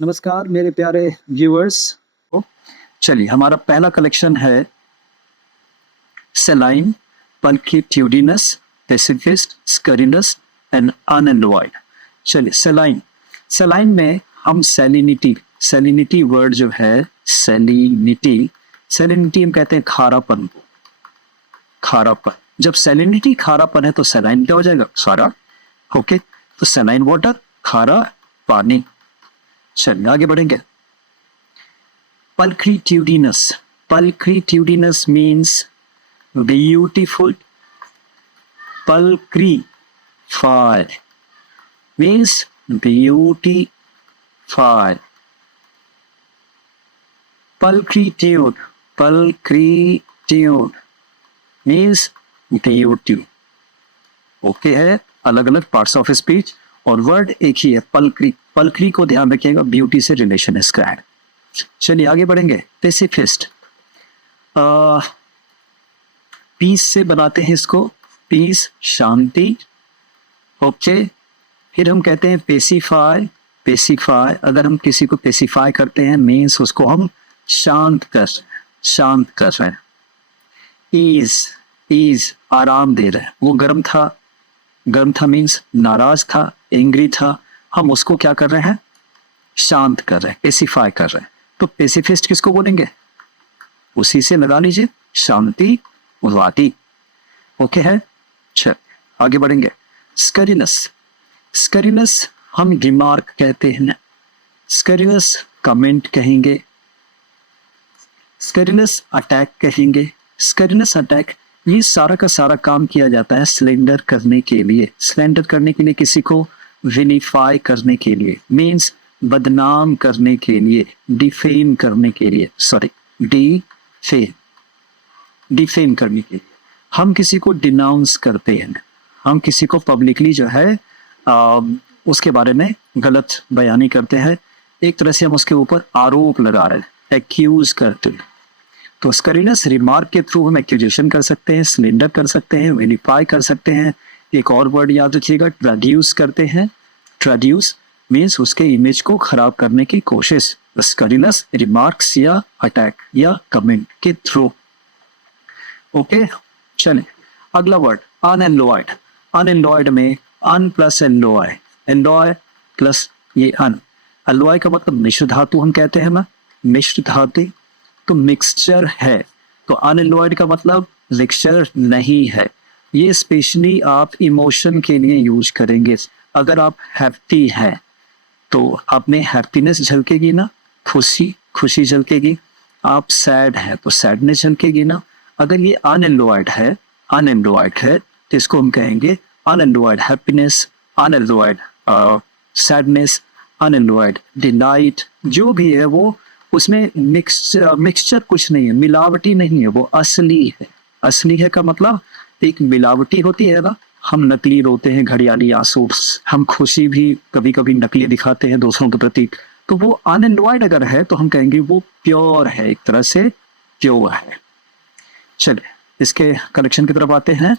नमस्कार मेरे प्यारे व्यूअर्स। चलिए, हमारा पहला कलेक्शन है सेलाइन, पल्कीट्यूडिनस, पेसिफिस्ट, स्करिनस एंड अनएलॉयड। चलिए, सेलाइन सेलाइन में हम सैलिनिटी सैलिनिटी वर्ड जो है, सैलिनिटी सैलिनिटी हम कहते हैं खारापन। खारापन, जब सैलिनिटी खारापन है तो सेलाइन क्या हो जाएगा? खारा। ओके, तो सेलाइन वाटर, खारा पानी। चलिए आगे बढ़ेंगे। Pulchritudinous. Pulchritudinous means beautiful. Pulchrify means beautify. Pulchritude means beauty. Okay है, अलग अलग पार्ट्स ऑफ स्पीच और वर्ड एक ही है। पल्क्री, पल्क्री को ध्यान रखिएगा, ब्यूटी से रिलेशन है इसका। चलिए आगे बढ़ेंगे। पेसिफिस्ट, पीस से बनाते हैं इसको, पीस शांति। ओके, फिर हम कहते हैं पेसिफाई। पेसिफाई, अगर हम किसी को पेसिफाई करते हैं मीन्स उसको हम शांत कर रहे हैं। ईज आराम दे रहे हैं। वो गर्म था मीन्स नाराज था, एंग्री था, हम उसको क्या कर रहे हैं? शांत कर रहे हैं, पेसिफाई कर रहे हैं। तो पेसिफिस्ट किसको बोलेंगे? उसी से लगा लीजिए, शांति वादी। ओके है। चल आगे बढ़ेंगे। स्करिनस, स्करिनस हम रिमार्क कहते हैं, स्करिनस कमेंट कहेंगे, स्करिनस अटैक कहेंगे। स्करिनस अटैक, ये सारा का सारा काम किया जाता है स्लेंडर करने के लिए। स्लेंडर करने के लिए, किसी को विनिफाई करने के लिए, मीन्स बदनाम करने के लिए, डिफेम करने के लिए, सॉरी डिफेम करने के लिए। हम किसी को डिनाउंस करते हैं, हम किसी को पब्लिकली जो है उसके बारे में गलत बयानी करते हैं। एक तरह से हम उसके ऊपर आरोप लगा रहे हैं, एक्यूज करते हैं। तो स्करिनस रिमार्क के थ्रू हम एक्यूजेशन कर सकते हैं, स्लेंडर कर सकते हैं, वेरीफाई कर सकते हैं। एक और वर्ड याद रखिएगा, ट्रेड्यूस करते हैं। ट्रेड्यूस मीन्स उसके इमेज को खराब करने की कोशिश। स्करिनस रिमार्क्स या अटैक या कमेंट के थ्रू। ओके, चले अगला वर्ड अनएलॉयड। अनएलॉयड में अन प्लस एलॉय, एलॉय प्लस ये अन। एलॉय का मतलब मिश्र धातु हम कहते हैं ना, मिश्र धातु। तो मिक्सचर है, तो अनएलॉयड का मतलब मिक्सचर नहीं है। ये स्पेशली आप इमोशन के लिए यूज करेंगे। अगर आप हैप्पी हैं तो आप में हैप्पीनेस झलकेगी ना, खुशी झलकेगी। आप सैड है तो सैडनेस झलकेगी ना। अगर ये अनएलॉयड है तो इसको हम कहेंगे अनएलॉयड हैप्पीनेस, अनएलॉयड सैडनेस, अनएलॉयड डिलाइट। जो भी है वो उसमें मिक्सचर कुछ नहीं है, मिलावटी नहीं है, वो असली है। असली है का मतलब एक मिलावटी होती है ना, हम नकली रोते हैं, घड़ियाली आंसू। हम खुशी भी कभी कभी नकली दिखाते हैं दूसरों के प्रति। तो वो अनएलॉयड अगर है तो हम कहेंगे वो प्योर है, एक तरह से प्योर है। चलिए इसके कलेक्शन की तरफ आते हैं।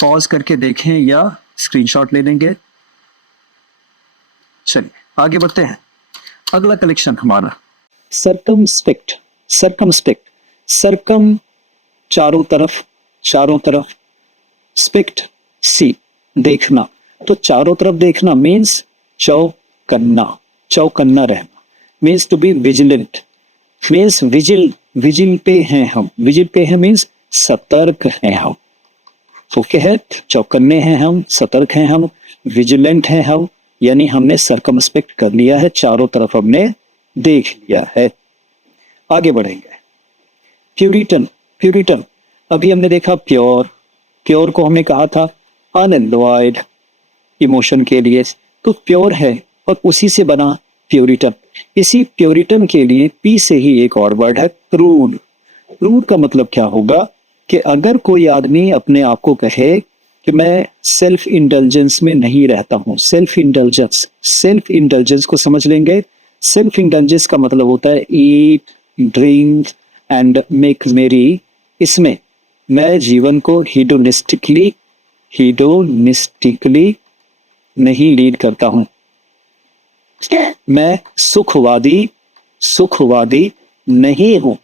पॉज करके देखें या स्क्रीनशॉट ले लेंगे। चलिए आगे बढ़ते हैं। अगला कलेक्शन हमारा सर्कमस्पेक्ट। सर्कमस्पेक्ट, सर्कम चारों तरफ, स्पेक्ट सी देखना। तो चारों तरफ देखना मीन्स चौकन्ना रहना, means to be vigilant, means vigil पे हैं हम। विजिल पे हैं मीन्स सतर्क हैं हम। ओके है, चौकन्ने हैं हम, सतर्क हैं हम, विजिलेंट हैं हम, यानी हमने सर्कमस्पेक्ट कर लिया है, चारों तरफ हमने देख लिया है। आगे बढ़ेंगे। प्यूरिटन, अभी हमने देखा प्योर को हमने कहा था अनएलॉयड इमोशन के लिए, तो प्योर है और उसी से बना प्यूरिटन। इसी प्यूरिटन के लिए पी से ही एक और वर्ड है क्रूड। क्रूड का मतलब क्या होगा कि अगर कोई आदमी अपने आप को कहे कि मैं सेल्फ इंटेलिजेंस में नहीं रहता हूँ, सेल्फ इंटेलिजेंस को समझ लेंगे। सेल्फ इंटेलिजेंस का मतलब होता है ईट, ड्रिंक एंड मेक मेरी। इसमें मैं जीवन को हीडोनिस्टिकली नहीं लीड करता हूँ। मैं सुखवादी नहीं हूं।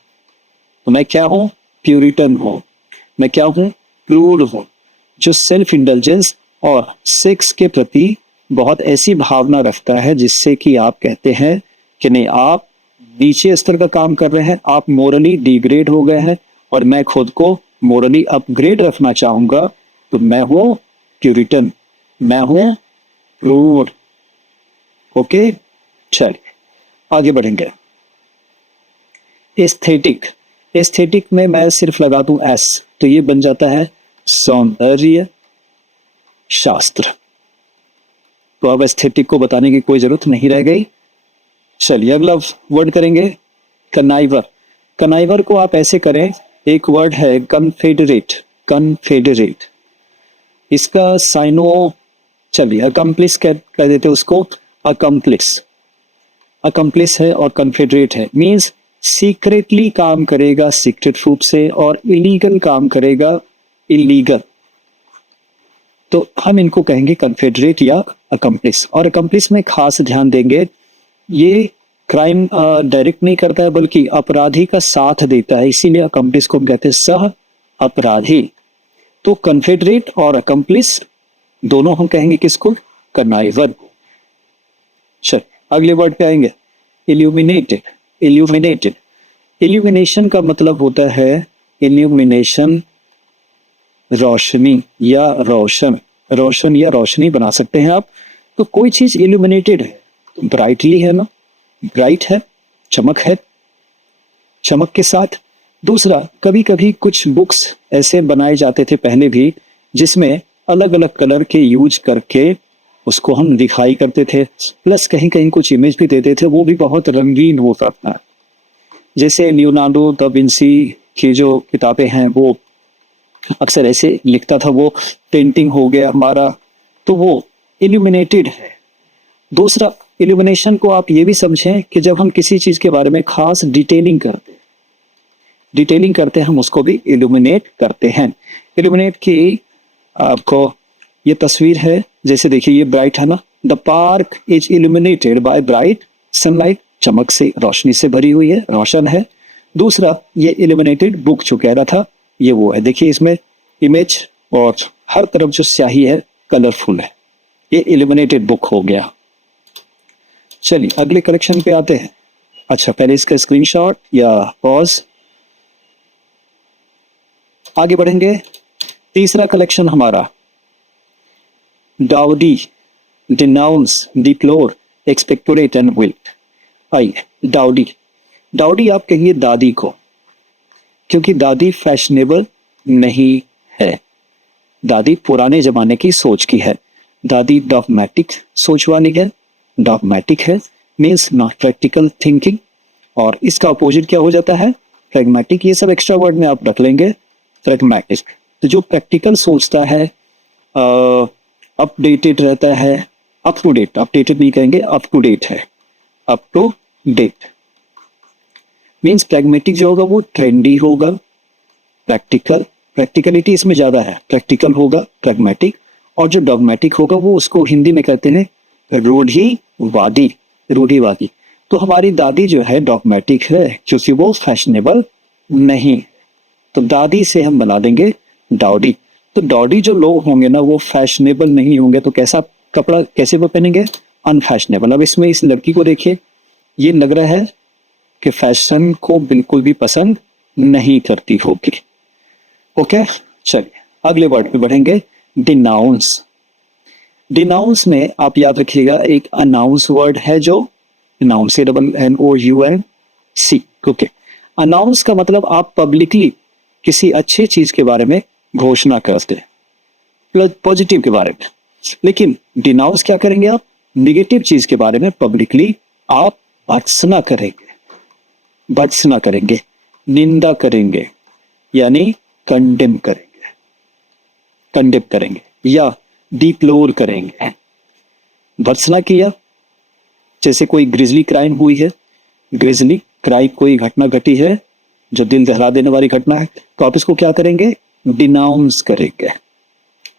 तो मैं क्या हूं? प्यूरिटन हूं। मैं क्या हूं? क्रूर हूं, जो सेल्फ इंडल्जेंस और सेक्स के प्रति बहुत ऐसी भावना रखता है जिससे कि आप कहते हैं कि नहीं, आप नीचे स्तर का काम कर रहे हैं, आप मोरली डिग्रेड हो गए हैं, और मैं खुद को मोरली अपग्रेड रखना चाहूंगा, तो मैं हूं प्यूरिटन, मैं हूं क्रूर। ओके, चलिए आगे बढ़ेंगे। एस्थेटिक, एस्थेटिक में मैं सिर्फ लगा दूं एस, तो ये बन जाता है सौंदर्य शास्त्र। तो अब एस्थेटिक को बताने की कोई जरूरत नहीं रह गई। चलिए अगला वर्ड करेंगे कनाइवर। कनाइवर को आप ऐसे करें, एक वर्ड है कन्फेडरेट, कन्फेडरेट, इसका साइनो, चलिए अकम्प्लिस कह देते उसको, अकम्प्लिस, अकम्प्लिस है और कन्फेडरेट है, मींस सीक्रेटली काम करेगा सीक्रेट रूप से, और इलीगल काम करेगा इलीगल। तो हम इनको कहेंगे कन्फेडरेट या अकम्प्लिस। और अकम्प्लिस में खास ध्यान देंगे, ये क्राइम डायरेक्ट नहीं करता है बल्कि अपराधी का साथ देता है, इसीलिए अकम्प्लिस को हम कहते हैं सह अपराधी। तो कन्फेडरेट और अकम्प्लिस दोनों हम कहेंगे किसको? कनाइवर। चल अगले वर्ड पे आएंगे, इल्यूमिनेटेड, इल्यूमिनेटेड। इल्यूमिनेशन का मतलब होता है इल्यूमिनेशन, रोशनी या रोशन, रोशन या रोशनी बना सकते हैं आप। तो कोई चीज इल्यूमिनेटेड है तो ब्राइटली है ना, ब्राइट है, चमक है, चमक के साथ। दूसरा, कभी कभी कुछ बुक्स ऐसे बनाए जाते थे पहले भी, जिसमें अलग अलग कलर के यूज करके उसको हम दिखाई करते थे, प्लस कहीं कहीं कुछ इमेज भी देते थे, वो भी बहुत रंगीन होता था। जैसे लियोनार्डो दा विंसी की जो किताबें हैं वो अक्सर ऐसे लिखता था, वो पेंटिंग हो गया हमारा, तो वो इल्यूमिनेटेड है। दूसरा, इल्यूमिनेशन को आप ये भी समझें कि जब हम किसी चीज के बारे में खास डिटेलिंग करते हैं, डिटेलिंग करते हैं, हम उसको भी इल्यूमिनेट करते हैं। इल्यूमिनेट की आपको ये तस्वीर है, जैसे देखिए ये ब्राइट है ना, the park is illuminated by bright sunlight, चमक से, रोशनी से भरी हुई है, रोशन है। दूसरा, ये इल्यूमिनेटेड बुक जो कह रहा था, ये वो है, देखिए इसमें इमेज और हर तरफ जो स्याही है कलरफुल है, ये इल्यूमिनेटेड बुक हो गया। चलिए अगले कलेक्शन पे आते हैं। अच्छा, पहले इसका स्क्रीनशॉट या पॉज, आगे बढ़ेंगे। तीसरा कलेक्शन हमारा डाउडी, डिनाउंस, डिप्लोर, एक्सपेक्टोरेट एंड विल्ट। आइए, डाउडी, डाउडी आप कहिए दादी को, क्योंकि दादी फैशनेबल नहीं है, दादी पुराने जमाने की सोच की है, दादी डॉगमेटिक सोच वाली है, डॉगमेटिक है मीन्स नॉट प्रैक्टिकल थिंकिंग, और इसका अपोजिट क्या हो जाता है? प्रैग्मेटिक। ये सब एक्स्ट्रा वर्ड में आप रख लेंगे, प्रैग्मेटिक। तो जो प्रैक्टिकल सोचता है, अपडेटेड रहता है, अप टू डेट, अपडेटेड नहीं कहेंगे, अप टू डेट है, up to date means pragmatic जो होगा वो ट्रेंडी होगा, प्रैक्टिकल, प्रैक्टिकलिटी इसमें ज्यादा है, प्रैक्टिकल होगा प्रैग्मेटिक, और जो डॉगमेटिक होगा वो उसको हिंदी में कहते हैं रूढ़िवादी, रूढ़िवादी। तो हमारी दादी जो है डॉगमेटिक है क्योंकि वो फैशनेबल नहीं, तो दादी से हम बना देंगे डाउडी। तो डाउडी जो लोग होंगे ना वो फैशनेबल नहीं होंगे, तो कैसा कपड़ा कैसे वो पहनेंगे? अनफैशनेबल। अब इसमें इस लड़की को देखिए, ये लग रहा है कि फैशन को बिल्कुल भी पसंद नहीं करती होगी। ओके, चलिए अगले वर्ड पे बढ़ेंगे, डिनाउंस। डिनाउंस में आप याद रखिएगा एक अनाउंस वर्ड है, जो अनाउंस से ANOUNC। ओके, अनाउंस का मतलब आप पब्लिकली किसी अच्छे चीज के बारे में घोषणा करते हैं, पॉजिटिव के बारे में। लेकिन डिनाउंस क्या करेंगे आप? निगेटिव चीज के बारे में पब्लिकली आप भर्त्सना करेंगे, भर्त्सना करेंगे, निंदा करेंगे, यानी कंडेम करेंगे, कंडेम करेंगे या डिप्लोर करेंगे। भर्त्सना किया, जैसे कोई ग्रिजली क्राइम हुई है, ग्रिजली क्राइम कोई घटना घटी है जो दिल दहला देने वाली घटना है, तो आप इसको क्या करेंगे? डिनाउंस करेंगे।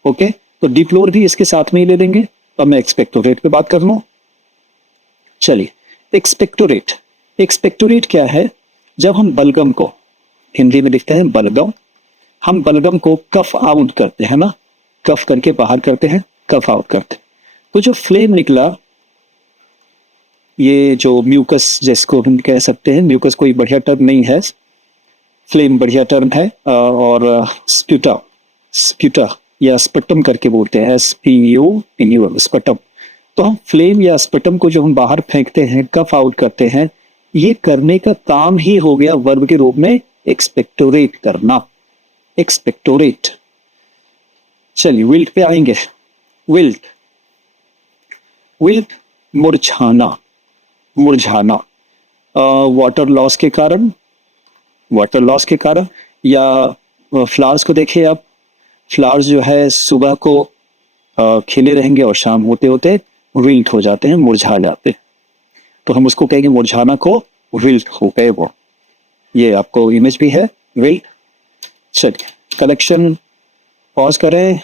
ओके, तो डिप्लोर भी इसके साथ में ही ले लेंगे। अब मैं एक्सपेक्टोरेट पे बात कर लूं। चलिए, एक्सपेक्टोरेट। एक्सपेक्टोरेट क्या है? जब हम बलगम को, हिंदी में लिखते हैं बलगम, हम बलगम को कफ आउट करते हैं ना, कफ करके बाहर करते हैं, कफ आउट करते हैं, तो जो फ्लेम निकला, ये जो म्यूकस जिसको हम कह सकते हैं, म्यूकस कोई बढ़िया टर्म नहीं है, फ्लेम बढ़िया टर्म है, और स्प्यूटा, स्प्यूटा या स्पटम करके बोलते हैं, SPUTUM, स्पटम। तो हम फ्लेम या स्पटम को जो हम बाहर फेंकते हैं, कफ आउट करते हैं, ये करने का काम ही हो गया वर्ब के रूप में एक्सपेक्टोरेट करना, एक्सपेक्टोरेट। चलिए विल्ट पे आएंगे। विल्ट, विल्ट मुरझाना, मुरझाना, वाटर लॉस के कारण, वाटर लॉस के कारण, या फ्लावर्स को देखिए आप, फ्लावर्स जो है सुबह को खिले रहेंगे और शाम होते होते विल्ट हो जाते हैं, मुरझा जाते हैं, तो हम उसको कहेंगे मुरझाना को विल्ट हो गए वो। ये आपको इमेज भी है विल्ट। चलिए कलेक्शन पॉज करें,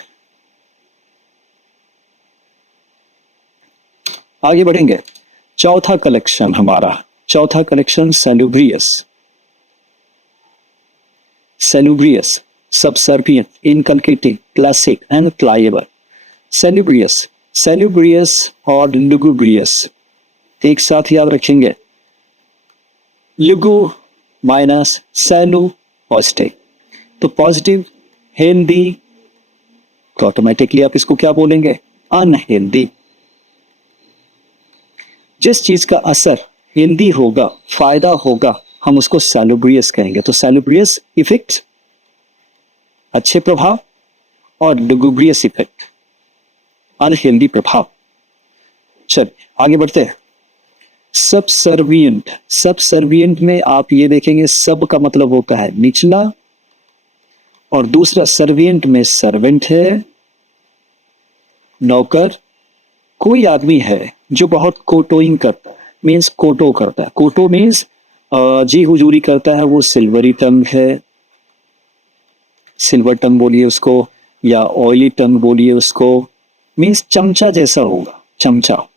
आगे बढ़ेंगे। चौथा कलेक्शन हमारा, चौथा कलेक्शन सैलुब्रियस, सैलुब्रियस, सबसर्बिएंट, इनकलकेटिंग, क्लासिक एंड प्लायेबल। सैलुब्रियस, सैलुब्रियस और लुगुब्रियस एक साथ याद रखेंगे। लुगु माइनस सैलु पॉजिटिव, तो पॉजिटिव हेल्दी, तो ऑटोमेटिकली आप इसको क्या बोलेंगे? अनहेल्दी। जिस चीज का असर हेल्दी होगा, फायदा होगा, हम उसको सैलुब्रियस कहेंगे। तो सैलुब्रियस इफेक्ट अच्छे प्रभाव, और लुगुब्रियस इफेक्ट अनहेल्दी प्रभाव। चलिए आगे बढ़ते हैं। सबसर्विएंट, सबसर्विएंट में आप ये देखेंगे सब का मतलब होता है निचला, और दूसरा सर्विएंट में सर्वेंट है, नौकर। कोई आदमी है जो बहुत कोटोइंग करता है, मीन्स कोटो करता है, कोटो मीन्स जी हुजूरी करता है, वो सिल्वरी टंग है, सिल्वर टंग बोलिए उसको, या ऑयली टंग बोलिए उसको, मीन्स चमचा जैसा होगा, चमचा।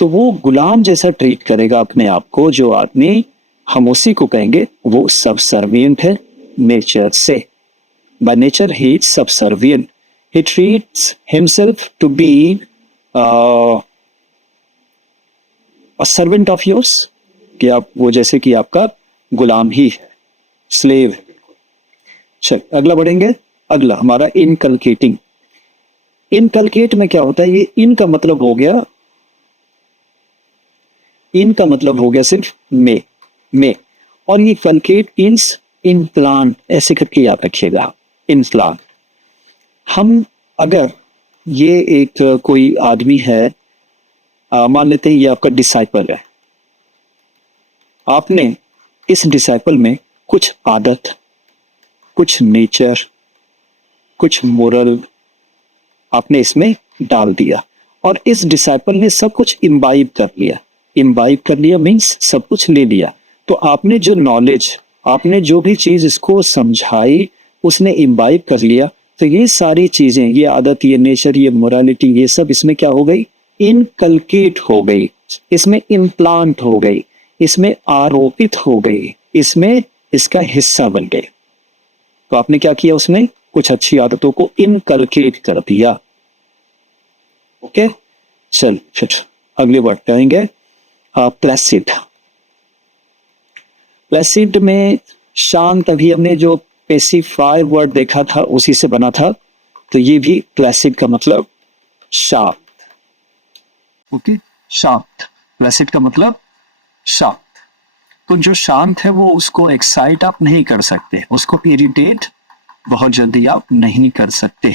तो वो गुलाम जैसा ट्रीट करेगा अपने आप को जो आदमी, हम उसी को कहेंगे वो सबसर्विएंट है नेचर से। By nature he is subservient, he treats himself to be a servant of yours, कि आप वो जैसे कि आपका गुलाम ही है, स्लेव है। चल अगला बढ़ेंगे। अगला हमारा इनकलकेटिंग। इनकलकेट में क्या होता है? ये इन का मतलब हो गया, इन का मतलब हो गया सिर्फ में, और ये कलकेट मीन्स इम्प्लांट, ऐसे करके याद रखिएगा, इम्प्लांट। हम अगर ये एक कोई आदमी है, मान लेते हैं ये आपका डिसाइपल है, आपने इस डिसाइपल में कुछ आदत, कुछ नेचर, कुछ मोरल आपने इसमें डाल दिया, और इस डिसाइपल ने सब कुछ इम्बाइब कर लिया। इम्बाइब कर लिया मीन्स सब कुछ ले लिया। तो आपने जो नॉलेज, आपने जो भी चीज इसको समझाई, उसने इम्बाइब कर लिया। तो ये सारी चीजें, ये आदत, ये नेचर, ये मोरालिटी, ये सब इसमें क्या हो गई? इनकलकेट हो गई, इसमें इम्प्लांट हो गई, इसमें आरोपित हो गई, इसमें इसका हिस्सा बन गए। तो आपने क्या किया? उसमें कुछ अच्छी आदतों को इनकलकेट कर दिया। ओके, चल फिर अगले वर्ड पे आएंगे। प्लेसिड। प्लेसिड में शांत, अभी हमने जो पेसिफायर वर्ड देखा था उसी से बना था, तो ये भी प्लेसिड का मतलब शांत। ओके, शांत, प्लेसिड का मतलब शांत। तो जो शांत है वो, उसको एक्साइट आप नहीं कर सकते, उसको इरिटेट बहुत जल्दी आप नहीं कर सकते।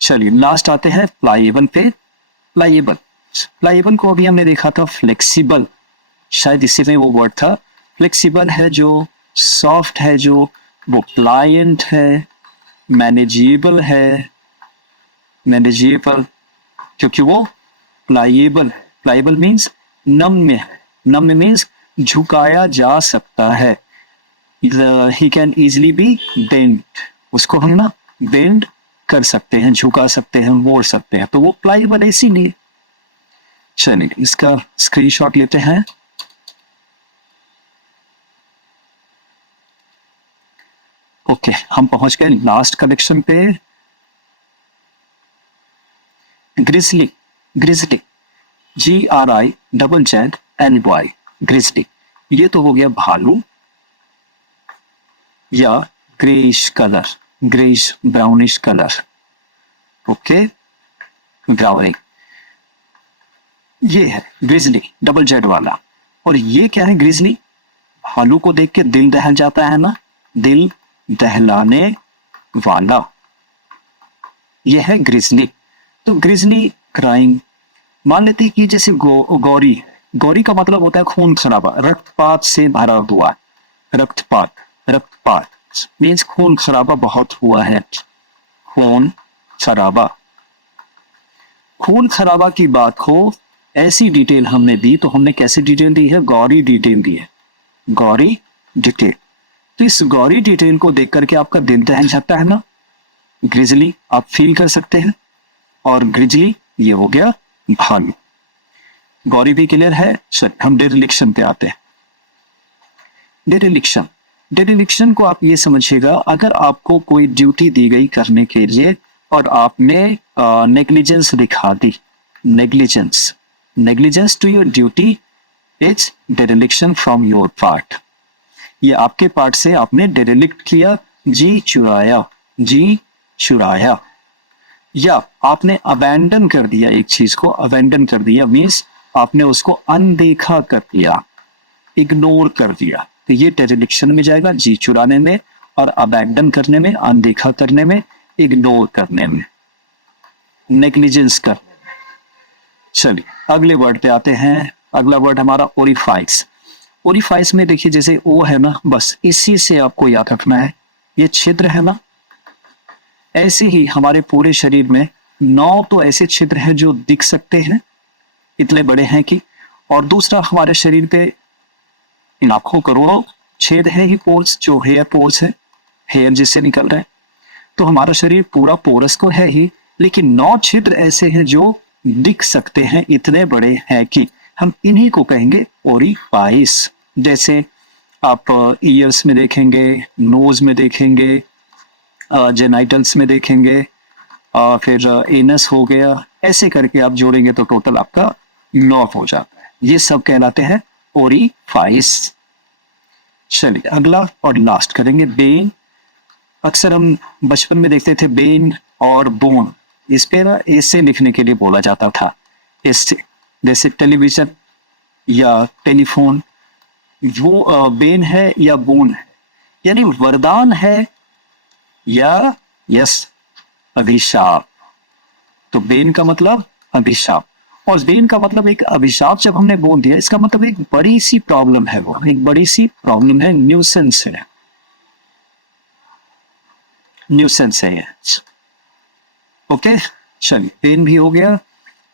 चलिए लास्ट आते हैं प्लायेबल पे। प्लायेबल, प्लायेबल को अभी हमने देखा था फ्लेक्सिबल, शायद इसी में वो वर्ड था। फ्लेक्सिबल है जो, सॉफ्ट है जो, वो प्लायंट है, मैनेजेबल है, मैनेजेबल क्योंकि वो प्लायेबल है। प्लायेबल मीन्स नम्य है, नम्य मीन्स झुकाया जा सकता है। He can easily be bend, उसको हम ना बेंड कर सकते हैं, झुका सकते हैं, मोड़ सकते हैं, तो वो प्लायेबल है इसीलिए। चलिए इसका स्क्रीनशॉट लेते हैं। ओके, हम पहुंच गए लास्ट कलेक्शन पे। Grizzly, grizzly, GRIZZLY, grizzly. ये तो हो गया भालू या greyish colour, greyish brownish colour. Okay, growling. ये है ग्रिजली, डबल जेड वाला। और ये क्या है ग्रिजली? भालू को देख के दिल दहल जाता है ना, दिल दहलाने वाला, ये है ग्रिजली। तो ग्रिजली क्राइम, मान लेते हैं कि जैसे गौरी, गौरी का मतलब होता है खून खराबा, रक्तपात से भरा हुआ। रक्तपात, रक्तपात मीन्स खून खराबा बहुत हुआ है, खून खराबा। खून खराबा की बात हो, ऐसी डिटेल हमने दी, तो हमने कैसे डिटेल दी है? गौरी डिटेल दी है, गौरी डिटेल। तो इस गौरी डिटेल को देख करके आपका दिल दहल जाता है ना, ग्रिजली आप फील कर सकते हैं। और ग्रिजली ये हो गया भालू। गौरी भी क्लियर है। चल हम डेरिलिक्शन पे आते हैं। डेरिलिक्शन, डेरिलिक्शन को आप ये समझिएगा, अगर आपको कोई ड्यूटी दी गई करने के लिए और आपने नेग्लिजेंस दिखा दी, negligence, negligence to your duty is dereliction from your part. ये आपके पार्ट से आपने डेरिलिक्ट किया, जी चुराया, जी चुराया। या आपने अबैंडन कर दिया एक चीज को, अबैंडन कर दिया मीन्स आपने उसको अनदेखा कर दिया, इग्नोर कर दिया, तो ये डेरिलिक्शन में जाएगा, जी चुराने में और अबैंडन करने में, अनदेखा करने में, इग्नोर करने में, नेग्लिजेंस करने में। चलिए अगले वर्ड पे आते हैं। अगला वर्ड हमारा ओरिफाइस। ओरिफाइस में देखिए जैसे ओ है ना, बस इसी से आपको याद रखना है, ये छिद्र है ना। ऐसे ही हमारे पूरे शरीर में 9 तो ऐसे छिद्र हैं जो दिख सकते हैं, इतने बड़े हैं कि, और दूसरा हमारे शरीर पे लाखों करोड़ों छेद है ही, पोर्स, जो हेयर पोर्स है, हेयर जिससे निकल रहा है। तो हमारा शरीर पूरा पोरस को है ही, लेकिन 9 छिद्र ऐसे हैं जो दिख सकते हैं, इतने बड़े हैं कि हम इन्हीं को कहेंगे ओरिफाइस। जैसे आप ईयर्स में देखेंगे, नोज में देखेंगे, जेनाइटल्स में देखेंगे, फिर एनस हो गया, ऐसे करके आप जोड़ेंगे तो टोटल आपका 9 हो जाता है। ये सब कहलाते हैं ओरिफाइस। चलिए अगला और लास्ट करेंगे, बेन। अक्सर हम बचपन में देखते थे बेन और बोन, इस पे ना ऐसे लिखने के लिए बोला जाता था, इससे। जैसे टेलीविजन या टेलीफोन, वो बेन है या बोन है, यानी वरदान है या यस अभिशाप। तो बेन का मतलब अभिशाप, और बेन का मतलब एक अभिशाप जब हमने बोल दिया, इसका मतलब एक बड़ी सी प्रॉब्लम है, वो एक बड़ी सी प्रॉब्लम है, न्यूसेंस है, न्यूसेंस है ये। ओके चलिए पेन भी हो गया,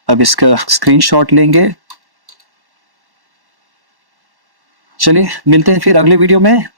अब इसका स्क्रीनशॉट लेंगे। चलिए मिलते हैं फिर अगले वीडियो में।